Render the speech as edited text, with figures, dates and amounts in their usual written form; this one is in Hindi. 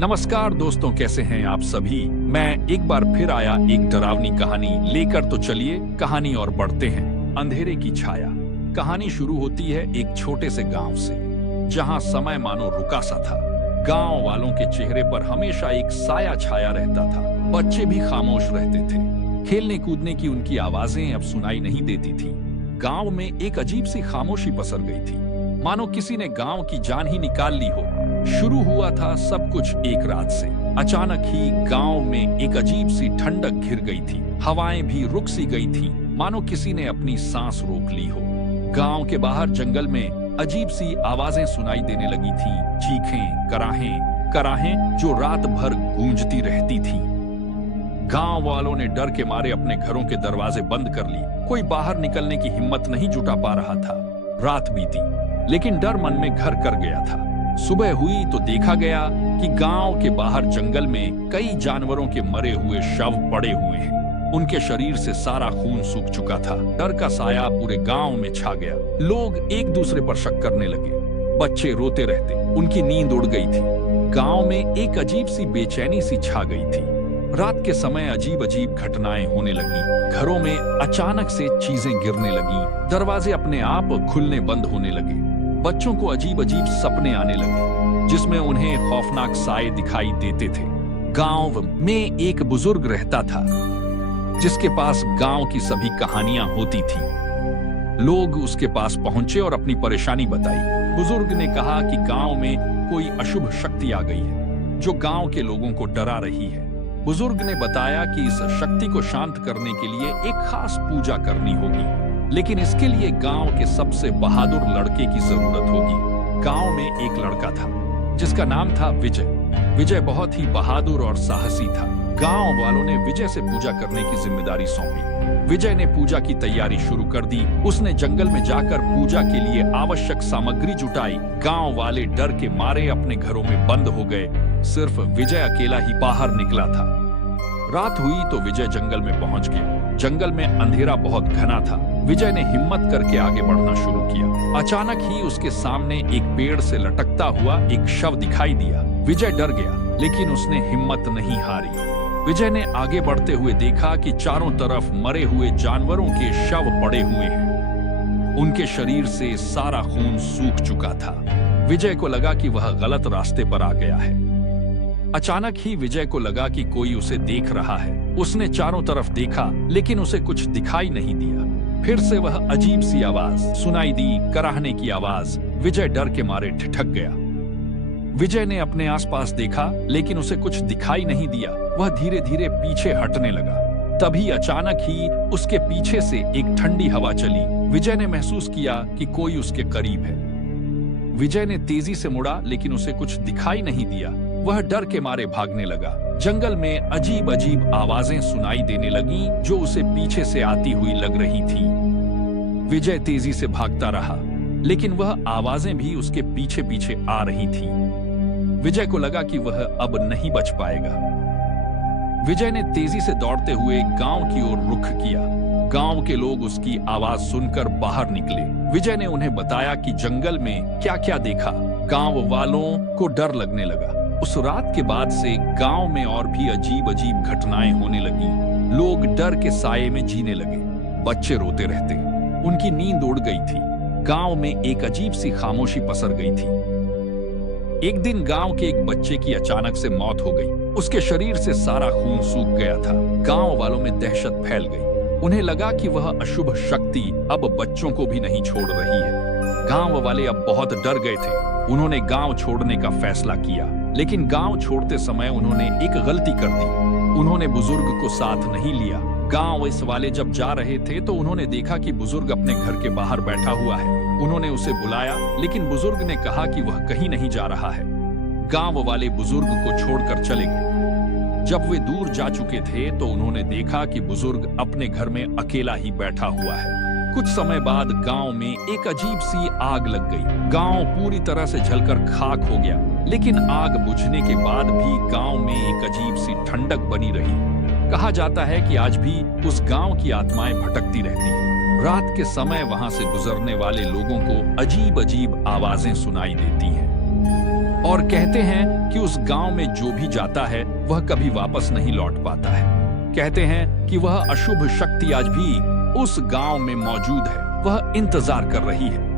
नमस्कार दोस्तों, कैसे हैं आप सभी। मैं एक बार फिर आया एक डरावनी कहानी लेकर। तो चलिए कहानी और बढ़ते हैं। अंधेरे की छाया। कहानी शुरू होती है एक छोटे से गांव से, जहां समय मानो रुका सा था। गांव वालों के चेहरे पर हमेशा एक साया छाया रहता था। बच्चे भी खामोश रहते थे। खेलने कूदने की उनकी आवाजें अब सुनाई नहीं देती थी। गांव में एक अजीब सी खामोशी पसर गई थी, मानो किसी ने गांव की जान ही निकाल ली हो। शुरू हुआ था सब कुछ एक रात से। अचानक ही गांव में एक अजीब सी ठंडक घिर गई थी। हवाएं भी रुक सी गई थीं, मानो किसी ने अपनी सांस रोक ली हो। गांव के बाहर जंगल में अजीब सी आवाजें सुनाई देने लगी थीं। चीखें, कराहें कराहें जो रात भर गूंजती रहती थीं। गांव वालों ने डर के मारे अपने घरों के दरवाजे बंद कर लिए। कोई बाहर निकलने की हिम्मत नहीं जुटा पा रहा था। रात बीती, लेकिन डर मन में घर कर गया था। सुबह हुई तो देखा गया कि गांव के बाहर जंगल में कई जानवरों के मरे हुए शव पड़े हुए हैं। उनके शरीर से सारा खून सूख चुका था। डर का साया पूरे गांव में छा गया। लोग एक दूसरे पर शक करने लगे। बच्चे रोते रहते, उनकी नींद उड़ गई थी। गांव में एक अजीब सी बेचैनी सी छा गई थी। रात के समय अजीब अजीब घटनाएं होने लगी। घरों में अचानक से चीजें गिरने लगी। दरवाजे अपने आप खुलने बंद होने लगे। बच्चों को अजीब अजीब सपने आने लगे, जिसमें उन्हें खौफनाक साए दिखाई देते थे। गांव में एक बुजुर्ग रहता था, जिसके पास गांव की सभी कहानियां होती थी। लोग उसके पास पहुंचे और अपनी परेशानी बताई। बुजुर्ग ने कहा कि गांव में कोई अशुभ शक्ति आ गई है, जो गांव के लोगों को डरा रही है। बुजुर्ग ने बताया कि इस शक्ति को शांत करने के लिए एक खास पूजा करनी होगी, लेकिन इसके लिए गांव के सबसे बहादुर लड़के की जरूरत होगी। गांव में एक लड़का था, जिसका नाम था विजय। विजय बहुत ही बहादुर और साहसी था। गांव वालों ने विजय से पूजा करने की जिम्मेदारी सौंपी। विजय ने पूजा की तैयारी शुरू कर दी। उसने जंगल में जाकर पूजा के लिए आवश्यक सामग्री जुटाई। गांव वाले डर के मारे अपने घरों में बंद हो गए। सिर्फ विजय अकेला ही बाहर निकला था। रात हुई तो विजय जंगल में पहुंच गया। जंगल में अंधेरा बहुत घना था। विजय ने हिम्मत करके आगे बढ़ना शुरू किया। अचानक ही उसके सामने एक पेड़ से लटकता हुआ एक शव दिखाई दिया। विजय डर गया, लेकिन उसने हिम्मत नहीं हारी। विजय ने आगे बढ़ते हुए देखा कि चारों तरफ मरे हुए जानवरों के शव पड़े हुए हैं। उनके शरीर से सारा खून सूख चुका था। विजय को लगा कि वह गलत रास्ते पर आ गया है। अचानक ही विजय को लगा कि कोई उसे देख रहा है। उसने चारों तरफ देखा, लेकिन उसे कुछ दिखाई नहीं दिया। फिर से वह अजीब सी आवाज सुनाई दी, कराहने की आवाज। विजय डर के मारे ठिठक गया। विजय ने अपने आसपास देखा, लेकिन उसे कुछ दिखाई नहीं दिया। वह धीरे धीरे पीछे हटने लगा। तभी अचानक ही उसके पीछे से एक ठंडी हवा चली। विजय ने महसूस किया कि कोई उसके करीब है। विजय ने तेजी से मुड़ा, लेकिन उसे कुछ दिखाई नहीं दिया। वह डर के मारे भागने लगा। जंगल में अजीब अजीब आवाजें सुनाई देने लगीं, जो उसे पीछे से आती हुई लग रही थी। विजय तेजी से भागता रहा, लेकिन वह आवाजें भी उसके पीछे पीछे आ रही थीं। विजय को लगा कि वह अब नहीं बच पाएगा। विजय ने तेजी से दौड़ते हुए गांव की ओर रुख किया। गांव के लोग उसकी आवाज सुनकर बाहर निकले। विजय ने उन्हें बताया कि जंगल में क्या क्या देखा। गांव वालों को डर लगने लगा। उस रात के बाद से गांव में और भी अजीब अजीब घटनाएं होने लगी। लोग डर के साये में जीने लगे। बच्चे रोते रहते, उनकी नींद उड़ गई थी। गांव में एक अजीब सी खामोशी पसर गई थी। एक दिन गांव के एक बच्चे की अचानक से मौत हो गई। उसके शरीर से सारा खून सूख गया था। गांव वालों में दहशत फैल गई। उन्हें लगा कि वह अशुभ शक्ति अब बच्चों को भी नहीं छोड़ रही है। गांव वाले अब बहुत डर गए थे। उन्होंने गांव छोड़ने का फैसला किया, लेकिन गांव छोड़ते समय उन्होंने एक गलती कर दी। उन्होंने बुजुर्ग को साथ नहीं लिया। गांव इस वाले जब जा रहे थे तो उन्होंने देखा कि बुजुर्ग अपने घर के बाहर बैठा हुआ है। उन्होंने उसे बुलाया, लेकिन बुजुर्ग ने कहा कि वह कहीं नहीं जा रहा है। गांव वाले बुजुर्ग को छोड़कर चले गए। जब वे दूर जा चुके थे तो उन्होंने देखा कि बुजुर्ग अपने घर में अकेला ही बैठा हुआ है। कुछ समय बाद गांव में एक अजीब सी आग लग गई। गांव पूरी तरह से जलकर खाक हो गया, लेकिन आग बुझने के बाद भी गांव में एक अजीब सी ठंडक बनी रही। कहा जाता है कि आज भी उस गांव की आत्माएं भटकती रहती हैं। रात के समय वहां से गुजरने वाले लोगों को अजीब अजीब आवाजें सुनाई देती हैं। और कहते हैं कि उस गांव में जो भी जाता है वह कभी वापस नहीं लौट पाता है। कहते हैं कि वह अशुभ शक्ति आज भी उस गांव में मौजूद है, वह इंतजार कर रही है।